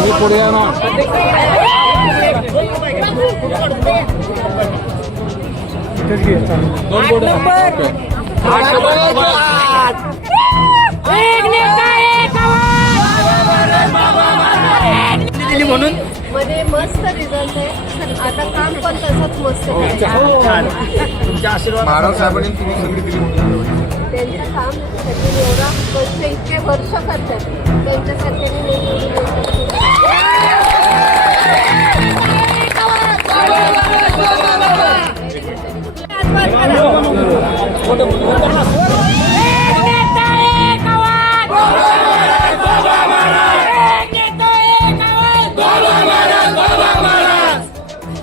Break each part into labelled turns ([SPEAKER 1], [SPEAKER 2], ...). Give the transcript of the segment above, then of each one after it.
[SPEAKER 1] मी पुढे या ना
[SPEAKER 2] म्हणून
[SPEAKER 3] मस्त रिझल्ट आहे आता काम पण तसंच मस्त करायचं.
[SPEAKER 2] छान तुमच्या आशीर्वाद
[SPEAKER 1] महाराज साहेबांनी तुम्ही सगळी दिली
[SPEAKER 3] त्यांचं काम त्यांनी एवढा कष्ट इतके वर्ष करतात त्यांच्यासारख्याने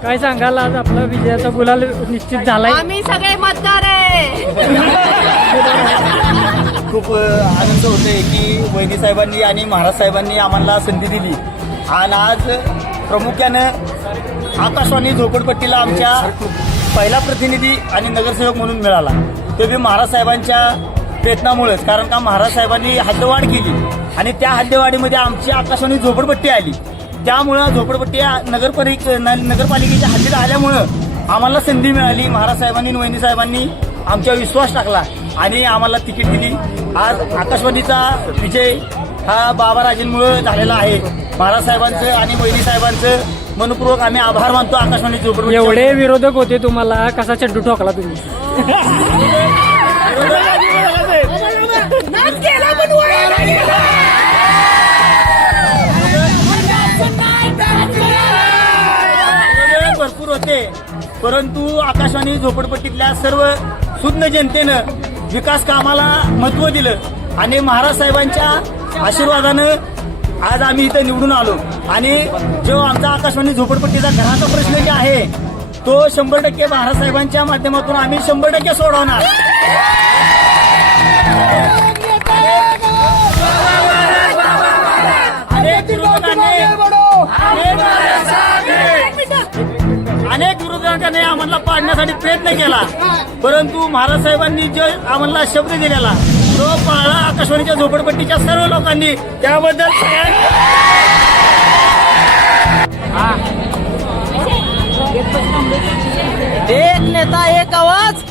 [SPEAKER 4] काय सांगाल आज आपला विजयाचा गुलाल निश्चित झालाय?
[SPEAKER 3] आम्ही सगळे मतदार आहे.
[SPEAKER 2] खूप आनंद होतोय की वैदी साहेबांनी आणि महाराज साहेबांनी आम्हाला संधी दिली. आणि आज प्रामुख्यानं आकाशवाणी झोपडपट्टीला आमच्या पहिला प्रतिनिधी आणि नगरसेवक म्हणून मिळाला. ते बी महाराज साहेबांच्या प्रयत्नामुळेच कारण का महाराज साहेबांनी हद्दवाढ केली. आणि त्या हद्दवाढीमध्ये आमची आकाशवाणी झोपडपट्टी आली. त्यामुळं झोपडपट्टी नगरपालिक न- नगरपालिकेच्या हद्दीत आल्यामुळं आम्हाला संधी मिळाली. महाराज साहेबांनी वहिनी साहेबांनी आमच्यावर विश्वास टाकला आणि आम्हाला तिकीट दिली. आज आकाशवाणीचा विजय हा बाबाराजेंमुळे झालेला आहे. महाराज साहेबांचं आणि वहिनी साहेबांचं मनपूर्वक आम्ही आभार मानतो आकाशवाणी झोपडपट्टी
[SPEAKER 4] एवढे विरोधक होते तुम्हाला. कसा चड्डू ठोकला तुम्ही?
[SPEAKER 2] परंतु आकाशवाणी झोपडपट्टीतल्या सर्व सुज्ञ जनतेनं विकास कामाला महत्त्व दिलं आणि महाराज साहेबांच्या आशीर्वादानं आज आम्ही इथं निवडून आलो. आणि जो आमचा आकाशवाणी झोपडपट्टीचा घराचा प्रश्न जे आहे तो शंभर टक्के महाराज साहेबांच्या माध्यमातून आम्ही शंभर टक्के सोडवणार. अनेक विरोधकांनी आम्हाला पाडण्यासाठी प्रयत्न केला. परंतु महाराज साहेबांनी जे आम्हाला शब्द दिलेला तो पाळला आकाशवाणीच्या झोपडपट्टीच्या सर्व लोकांनी. त्याबद्दल एक नेता एक आवाज.